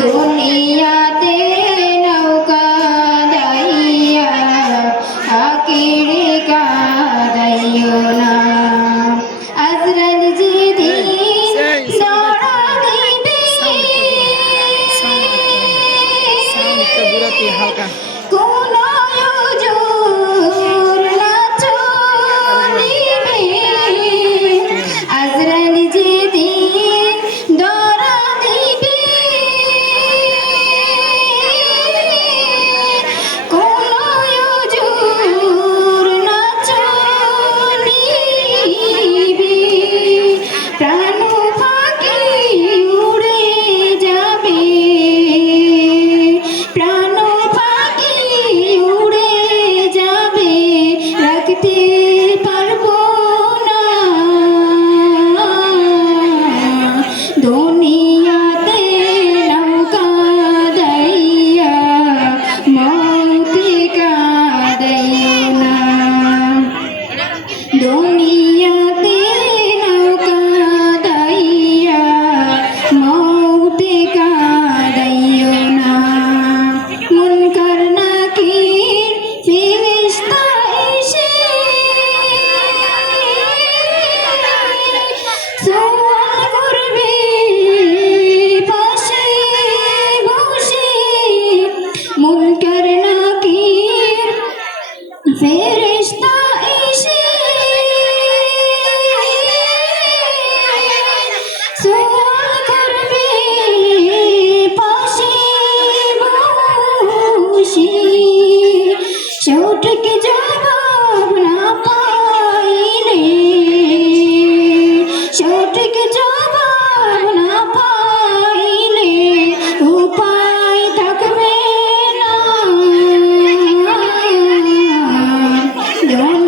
দুনিয়াতে নৌকা দাইয়া আকিরে কাদাইও না। está দুনিয়াতে